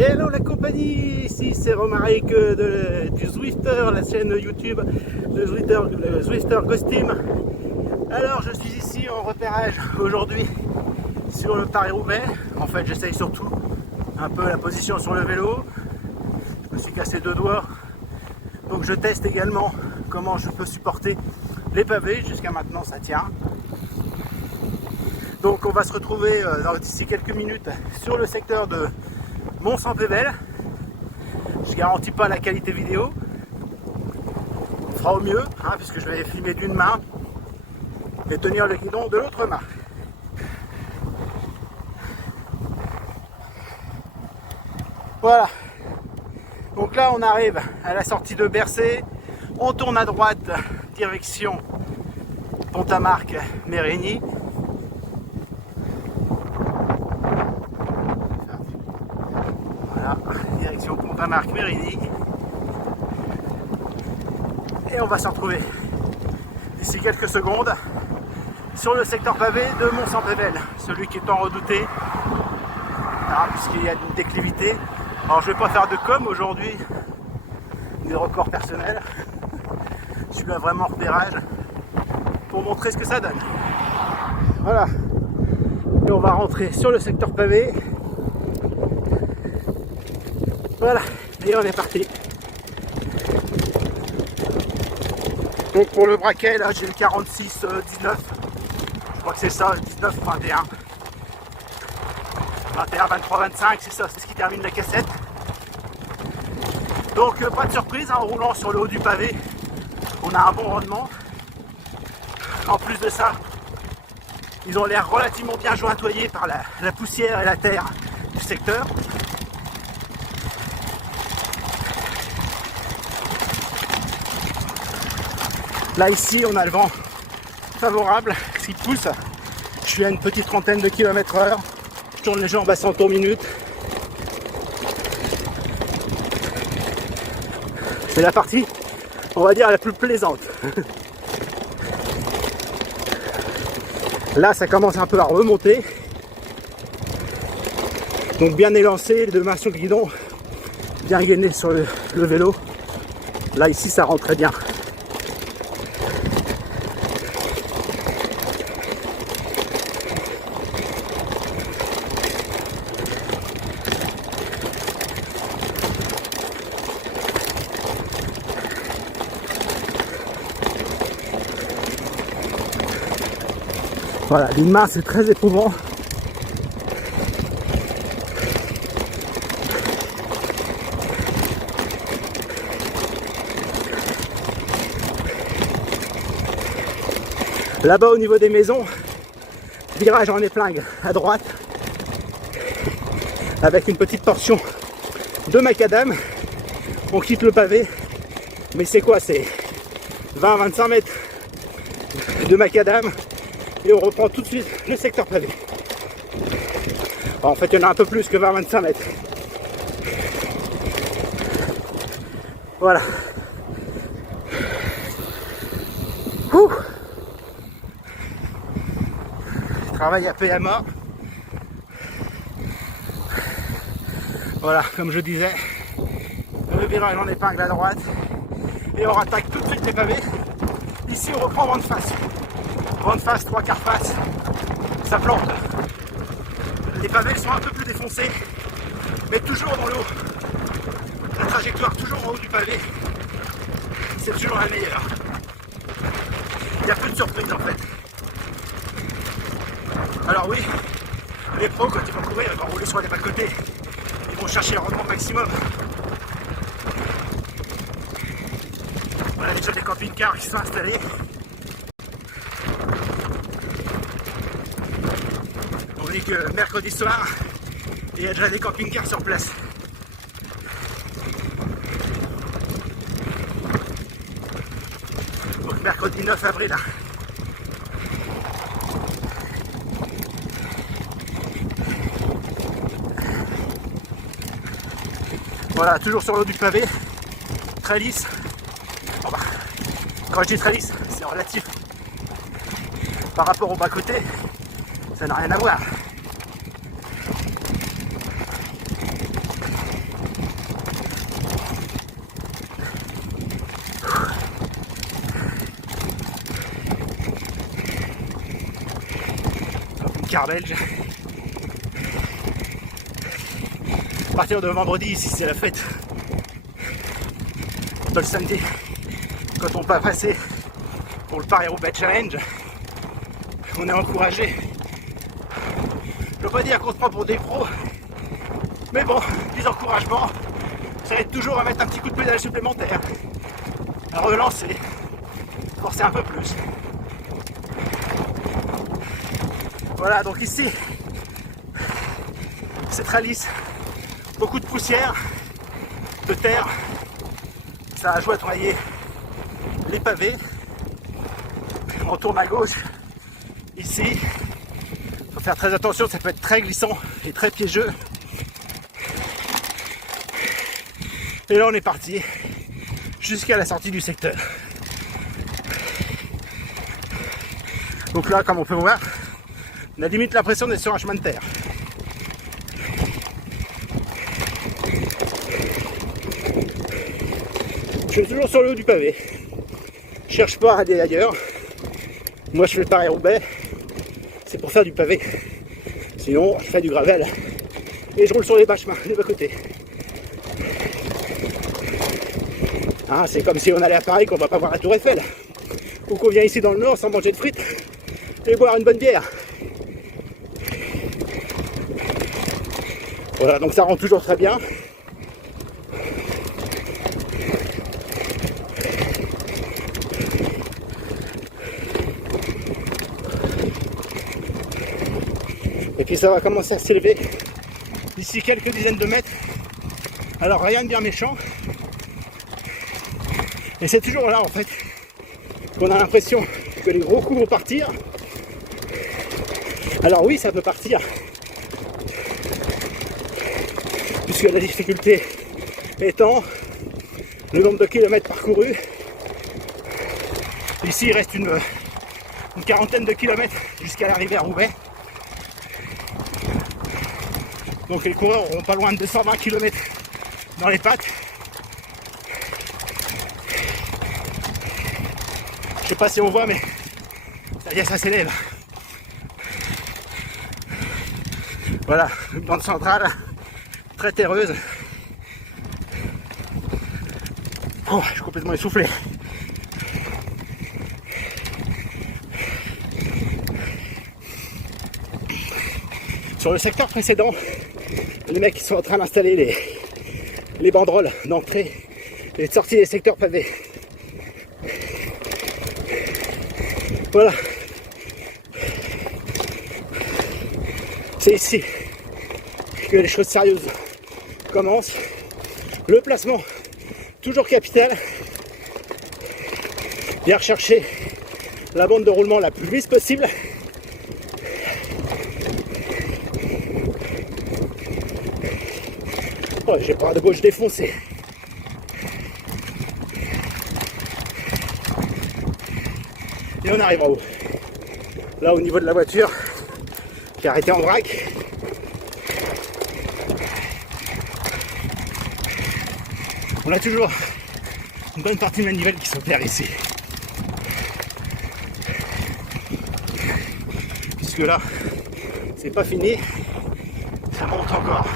Hello la compagnie, ici c'est Romaric du Zwifter, la chaîne YouTube de Zwifter Ghost Team. Alors je suis ici en repérage aujourd'hui sur le Paris-Roubaix. En fait j'essaye surtout un peu la position sur le vélo. Je me suis cassé 2 doigts. Donc je teste également comment je peux supporter les pavés. Jusqu'à maintenant ça tient. Donc on va se retrouver d'ici quelques minutes sur le secteur de Mont-Saint-Pével. Je garantis pas la qualité vidéo. On fera au mieux, puisque je vais filmer d'une main et tenir le guidon de l'autre main. Voilà. Donc là on arrive à la sortie de Bercé. On tourne à droite, direction Pont-à-Marc-Mérigny. Direction Pont-à-Marc-Mérigny. Et on va se retrouver d'ici quelques secondes sur le secteur pavé de Mont-Saint-Pével, celui qui est tant redouté, puisqu'il y a une déclivité. Alors je ne vais pas faire de com aujourd'hui, des records personnels. Je suis là vraiment en repérage pour montrer ce que ça donne. Voilà. Et on va rentrer sur le secteur pavé. Voilà, et on est parti. Donc pour le braquet, là j'ai le 46 19. Je crois que c'est ça, 19 21. 21 23 25, c'est ça, c'est ce qui termine la cassette. Donc pas de surprise, en roulant sur le haut du pavé, on a un bon rendement. En plus de ça, ils ont l'air relativement bien jointoyés par la poussière et la terre du secteur. Là ici on a le vent favorable qui pousse. Je suis à une petite trentaine de km/h. Je tourne les jambes à 100 tours minute. C'est la partie, on va dire, la plus plaisante. Là ça commence un peu à remonter. Donc bien élancé, les 2 mains sur le guidon, bien gainé sur le vélo. Là ici ça rentre très bien. Voilà, d'une main c'est très éprouvant. Là-bas au niveau des maisons, virage en épingle à droite, avec une petite portion de macadam. On quitte le pavé, mais c'est quoi? C'est 20-25 mètres de macadam. Et on reprend tout de suite le secteur pavé. En fait, il y en a un peu plus que 20-25 mètres. Voilà. Ouh. Travail à PMA. Voilà, comme je disais, le virage en épingle à droite. Et on rattaque tout de suite les pavés. Ici, on reprend vent de face. Vent de face, 3/4 face, ça plante. Les pavés sont un peu plus défoncés, mais toujours dans le haut. La trajectoire toujours en haut du pavé, c'est toujours la meilleure. Il y a peu de surprises en fait. Alors oui, les pros quand ils vont courir, ils vont rouler sur les bas-côtés. Ils vont chercher le rendement maximum. Voilà déjà des camping-cars qui sont installés. On est que mercredi soir et il y a déjà des camping-cars sur place. Donc mercredi 9 avril. Voilà, toujours sur l'eau du pavé, très lisse. Bon bah, quand je dis très lisse, c'est relatif. Par rapport au bas-côté, ça n'a rien à voir. car belge. À partir de vendredi, ici c'est la fête. Le samedi, quand on va passer pour le Paris-Roubaix Challenge, on est encouragé. Je veux pas dire qu'on se prend pour des pros, mais bon, des encouragements, ça aide toujours à mettre un petit coup de pédale supplémentaire, à relancer, forcer un peu plus. Voilà, donc ici, c'est très lisse, beaucoup de poussière, de terre, ça a jointoyé les pavés. On tourne à gauche, ici, il faut faire très attention, ça peut être très glissant et très piégeux. Et là on est parti jusqu'à la sortie du secteur. Donc là, comme on peut voir, on a limite l'impression d'être sur un chemin de terre. Je suis toujours sur le haut du pavé. Je cherche pas à aller ailleurs. Moi je fais le Paris-Roubaix, c'est pour faire du pavé. Sinon je fais du gravel et je roule sur les bas chemins, les bas côtés. Ah, c'est comme si on allait à Paris qu'on va pas voir la Tour Eiffel. Ou qu'on vient ici dans le Nord sans manger de frites et boire une bonne bière. Voilà, donc ça rend toujours très bien. Et puis ça va commencer à s'élever d'ici quelques dizaines de mètres. Alors rien de bien méchant. Et c'est toujours là en fait qu'on a l'impression que les gros coups vont partir. Alors oui, ça peut partir. Puisque la difficulté étant le nombre de kilomètres parcourus. Ici il reste une quarantaine de kilomètres jusqu'à l'arrivée à Roubaix. Donc les coureurs auront pas loin de 220 km dans les pattes. Je sais pas si on voit, mais ça y est, ça s'élève. Voilà, une bande centrale très terreuse. Oh, je suis complètement essoufflé. Sur le secteur précédent, les mecs sont en train d'installer les banderoles d'entrée et de sortie des secteurs pavés. Voilà. C'est ici que les choses sérieuses commencent. Le placement, toujours capital. Bien rechercher la bande de roulement la plus lisse possible. Oh, j'ai pas de gauche défoncée. Et on arrive en haut. Là, au niveau de la voiture, qui est arrêtée en vrac. On a toujours une bonne partie de manivelle qui s'opère ici. Puisque là, c'est pas fini, ça monte encore.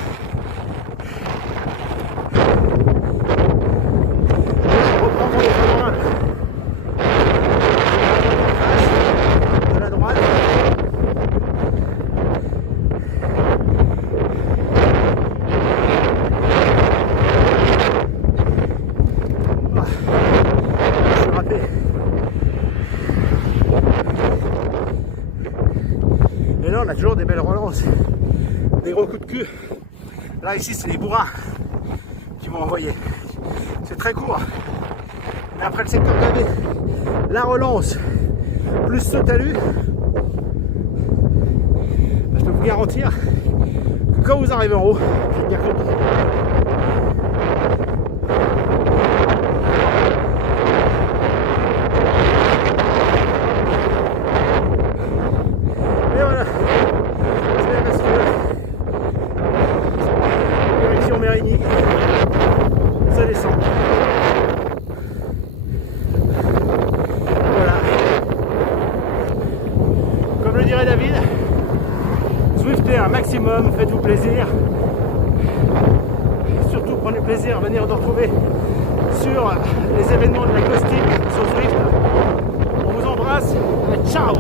Et là on a toujours des belles relances, des gros coups de cul. Là ici c'est les bourrins qui vont envoyer. C'est très court. Mais après le secteur pavé, la relance plus ce talus, je peux vous garantir que quand vous arrivez en haut, vous êtes bien content. Mérigny, ça descend. Voilà. Comme le dirait David, Zwiftez un maximum, faites-vous plaisir. Surtout prenez plaisir à venir nous retrouver sur les événements de la Caustic sur Zwift. On vous embrasse, ciao!